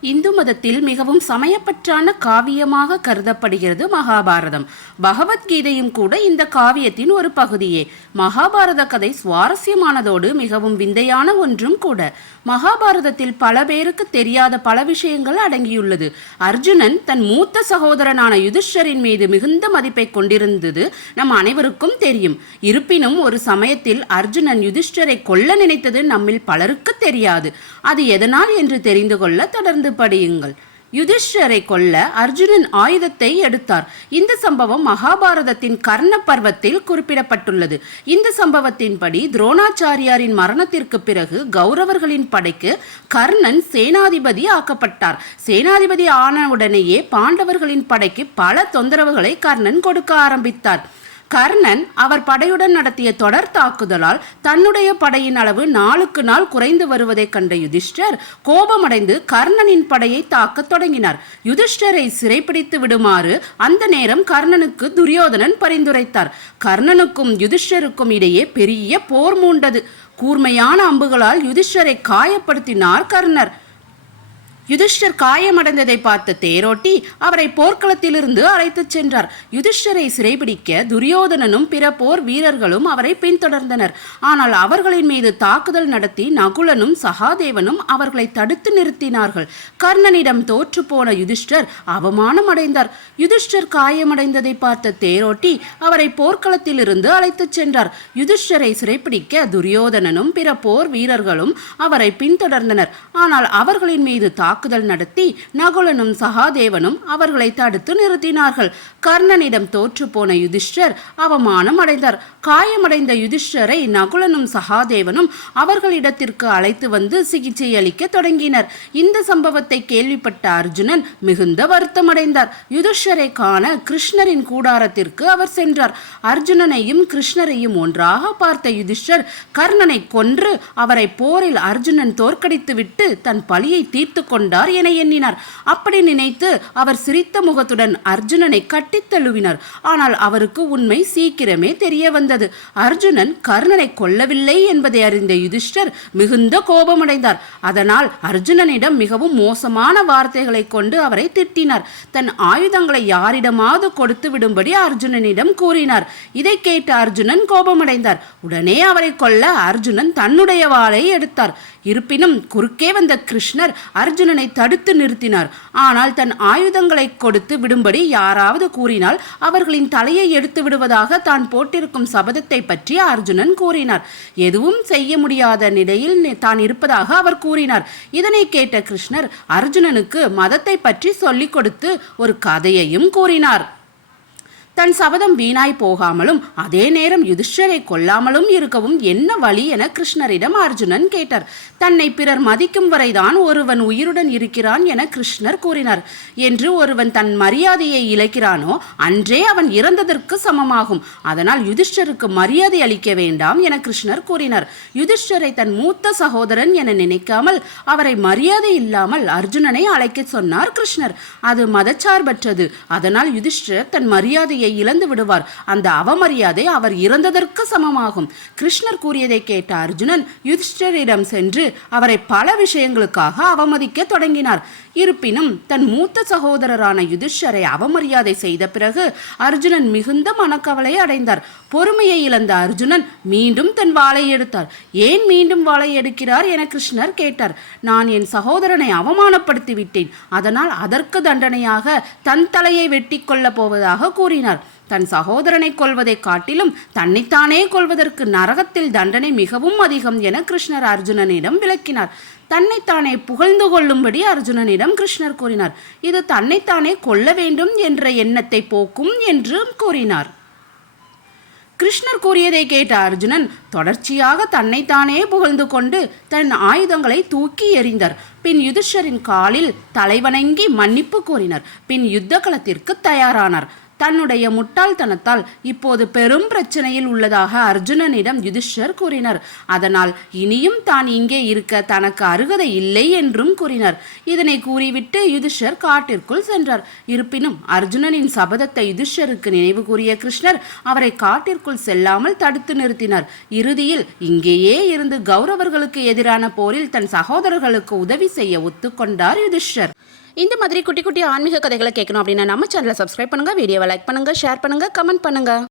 இந்து மதத்தில் மிகவும் சமயப்பற்றான காவியமாக கருதப்படுகிறது மகாபாரதம். பகவத்கீதையும் கூட இந்த காவியத்தின் ஒரு பகுதியே. மகாபாரத கதை சுவாரஸ்யமானதோடு மிகவும் விந்தையான ஒன்றும் கூட. மகாபாரதத்தில் பல பேருக்கு தெரியாத பல விஷயங்கள் அடங்கியுள்ளது. அர்ஜுனன் தன் மூத்த சகோதரனான யுதிஷ்டரின் மீது மிகுந்த மதிப்பை கொண்டிருந்தது நம் அனைவருக்கும் தெரியும். இருப்பினும் ஒரு சமயத்தில் அர்ஜுனன் யுதிஷ்டரை கொல்ல நினைத்தது நம்மில் பலருக்கு தெரியாது. அது எதனால் என்று தெரிந்து கொள்ள தொடர்ந்து படியுங்கள். யுதிஷ்டரை கொல்ல அர்ஜுனன் ஆயுதத்தை எடுத்தார். இந்த சம்பவம் மகாபாரதத்தின் கர்ண பர்வத்தில் குறிப்பிடப்பட்டுள்ளது. இந்த சம்பவத்தின்படி துரோணாச்சாரியாரின் மரணத்திற்கு பிறகு கௌரவர்களின் படைக்கு கர்ணன் சேனாதிபதி ஆக்கப்பட்டார். சேனாதிபதி ஆன உடனேயே பாண்டவர்களின் படைக்கு பல தொந்தரவுகளை கர்ணன் கொடுக்க ஆரம்பித்தார். கர்ணன் அவர் படையுடன் நடத்திய தொடர் தாக்குதலால் தன்னுடைய படையின் அளவு நாளுக்கு நாள் குறைந்து வருவதைக் கண்ட யுதிஷ்டர் கோபமடைந்து கர்ணனின் படையை தாக்கத் தொடங்கினார். யுதிஷ்டரை சிறைப்பிடித்து விடுமாறு அந்த நேரம் கர்ணனுக்கு துரியோதனன் பரிந்துரைத்தார். கர்ணனுக்கும் யுதிஷ்டருக்கும் இடையே பெரிய போர் மூண்டது. கூர்மையான அம்புகளால் யுதிஷ்டரை காயப்படுத்தினார் கர்ணர். யுதிஷ்டர் காயமடைந்ததை பார்த்த தேரோட்டி அவரை போர்க்களத்திலிருந்து அழைத்துச் சென்றார். யுதிஷ்டரை சிறைபிடிக்க துரியோதனனும் பிற போர் வீரர்களும் அவரை பின்தொடர்ந்தனர். ஆனால் அவர்களின் மீது தாக்குதல் நடத்தி நகுலனும் சகாதேவனும் அவர்களை தடுத்து நிறுத்தினார்கள். கர்ணனிடம் தோற்று போன யுதிஷ்டர் அவமானம் அடைந்தார். யுதிஷ்டர் காயமடைந்ததை பார்த்த தேரோட்டி அவரை போர்க்களத்திலிருந்து அழைத்துச் சென்றார். யுதிஷ்டரை சிறைப்பிடிக்க துரியோதனனும் பிற போர் வீரர்களும் அவரை பின்தொடர்ந்தனர். ஆனால் அவர்களின் மீது தாக்கு தாக்குதல் நடத்தி நகுலனும் சகாதேவனும் அவர்களை தடுத்து நிறுத்தினார்கள். கர்ணனிடம் தோற்று போன யுதிஷ்டர் அவமானம் அடைந்தார். காயமடைந்த யுதிஷ்டரை நகுலனும் சகாதேவனும் அவர்களிடத்திற்கு அழைத்து வந்து சிகிச்சை அளிக்க தொடங்கினர். இந்த சம்பவத்தை கேள்விப்பட்ட அர்ஜுனன் மிகுந்த வருத்தமடைந்தார் யுதிஷ்டரை காண கிருஷ்ணரின் கூடாரத்திற்கு அவர் சென்றார். அர்ஜுனனையும் கிருஷ்ணரையும் ஒன்றாக பார்த்த யுதிஷ்டர் கர்ணனை கொன்று அவரை போரில் அர்ஜுனன் தோற்கடித்துவிட்டு தன் பழியை தீர்த்து கொண்டார். என எண்ணினார். அப்படி நினைத்து அவர் சிரித்த முகத்துடன் அர்ஜுனனை கட்டித் தழுவினார். ஆனால் அவருக்கு உண்மை சீக்கிரமே தெரிய வந்தது. அர்ஜுனன் கர்ணனை கொல்லவில்லை என்பதை அறிந்த யுதிஷ்டர் மிகுந்த கோபமடைந்தார். அதனால் அர்ஜுனனிடம் மிகவும் மோசமான வார்த்தைகளை கொண்டு அவரை திட்டினார். தன் ஆயுதங்களை யாரிடமாவது கொடுத்து விடும்படி அர்ஜுனனிடம் கூறினார். இதை கேட்ட அர்ஜுனன் கோபமடைந்தார். உடனே அவரை கொல்ல அர்ஜுனன் தன்னுடைய வாளை எடுத்தார். இருப்பினும் குறுக்கே வந்த கிருஷ்ணர் அர்ஜுனனை தடுத்து நிறுத்தினார். ஆனால் தன் ஆயுதங்களை கொடுத்து விடும்படி யாராவது கூறினால் அவர்களின் தலையை எடுத்து விடுவதாக தான் போட்டிருக்கும் சபதத்தை பற்றி அர்ஜுனன் கூறினார். எதுவும் செய்ய முடியாத நிலையில் தான் இருப்பதாக அவர் கூறினார். இதனை கேட்ட கிருஷ்ணர் அர்ஜுனனுக்கு மதத்தை பற்றி சொல்லிக் கொடுத்து ஒரு கதையையும் கூறினார். தன் சபதம் வீணாய் போகாமலும் அதே நேரம் யுதிஷ்டரை கொல்லாமலும் இருக்கவும் என்ன வழி என கிருஷ்ணரிடம் அர்ஜுனன் கேட்டார். தன்னை பிறர் மதிக்கும் வரைதான் ஒருவன் உயிருடன் இருக்கிறான் என கிருஷ்ணர் கூறினார். என்று ஒருவன் தன் மரியாதையை இழக்கிறானோ அன்றே அவன் இறந்ததற்கு சமமாகும். அதனால் யுதிஷ்டருக்கு மரியாதை அளிக்க வேண்டாம் என கிருஷ்ணர் கூறினார். யுதிஷ்டரை தன் மூத்த சகோதரன் என நினைக்காமல் அவரை மரியாதை இல்லாமல் அர்ஜுனனை அழைக்க சொன்னார் கிருஷ்ணர். அது மதச்சார்பற்றது. அதனால் யுதிஷ்டர் தன் மரியாதையை இழந்து விடுவார். அந்த அவமரியாதை அவர் இறந்ததற்கு சமமாகும். கிருஷ்ணர் கூறியதை கேட்ட அர்ஜுனன் யுதிஷ்டரிடம் சென்று அவரை பல விஷயங்களுக்காக அவமதிக்க தொடங்கினார். இருப்பினும் தன் மூத்த சகோதரரான யுதிஷ்டரை அவமரியாதை செய்த பிறகு அர்ஜுனன் மிகுந்த மனக்கவலை அடைந்தார். பொறுமையை இழந்த அர்ஜுனன் மீண்டும் தன் வாளை எடுத்தார். ஏன் மீண்டும் வாளை எடுக்கிறார்? என கிருஷ்ணர் கேட்டார். நான் என் சகோதரனை அவமானப்படுத்தி விட்டேன் அதனால் அதற்கு தண்டனையாக தன் தலையை வெட்டி கொள்ளப் போவதாக கூறினார். தன் சகோதரனை கொல்வதை காட்டிலும் தன்னைத்தானே கொள்வதற்கு நரகத்தில் தண்டனை மிகவும் அதிகம் என கிருஷ்ணர் அர்ஜுனனிடம் விளக்கினார். தன்னைத்தானே புகழ்ந்து கொள்ளும்படி அர்ஜுனனிடம் கிருஷ்ணர் கூறினார். இது தன்னைத்தானே கொல்ல வேண்டும் என்ற எண்ணத்தை போக்கும் என்றும் கூறினார். கிருஷ்ணர் கூறியதை கேட்ட அர்ஜுனன் தொடர்ச்சியாக தன்னைத்தானே புகழ்ந்து கொண்டு தன் ஆயுதங்களை தூக்கி எறிந்தார். பின் யுதிஷரின் காலில் தலைவணங்கி மன்னிப்பு கோரினார் பின் யுத்த களத்திற்கு தயாரானார். தன்னுடைய முட்டாள்தனத்தால் இப்போது பெரும் பிரச்சனையில் உள்ளதாக அர்ஜுனனிடம் யுதிஷ்டர் கூறினார். அதனால் இனியும் தான் இங்கே இருக்க தனக்கு அருகதை இல்லை என்றும் கூறினர். இதனை கூறிவிட்டு யுதிஷ்டர் காட்டிற்குள் சென்றார். இருப்பினும் அர்ஜுனனின் சபதத்தை யுதிஷ்டருக்கு நினைவு கூறிய கிருஷ்ணர் அவரை காட்டிற்குள் செல்லாமல் தடுத்து நிறுத்தினார். இறுதியில் இங்கேயே இருந்து கௌரவர்களுக்கு எதிரான போரில் தன் சகோதரர்களுக்கு உதவி செய்ய ஒத்துக்கொண்டார் யுதிஷ்டர். இந்த மாதிரி குட்டி குட்டி ஆன்மீக கதைகளை கேட்கணும் அப்படின்னா நம்ம சேனலை சப்ஸ்கிரைப் பண்ணுங்கள் வீடியோவை லைக் பண்ணுங்கள் ஷேர் பண்ணுங்க கமெண்ட் பண்ணுங்கள்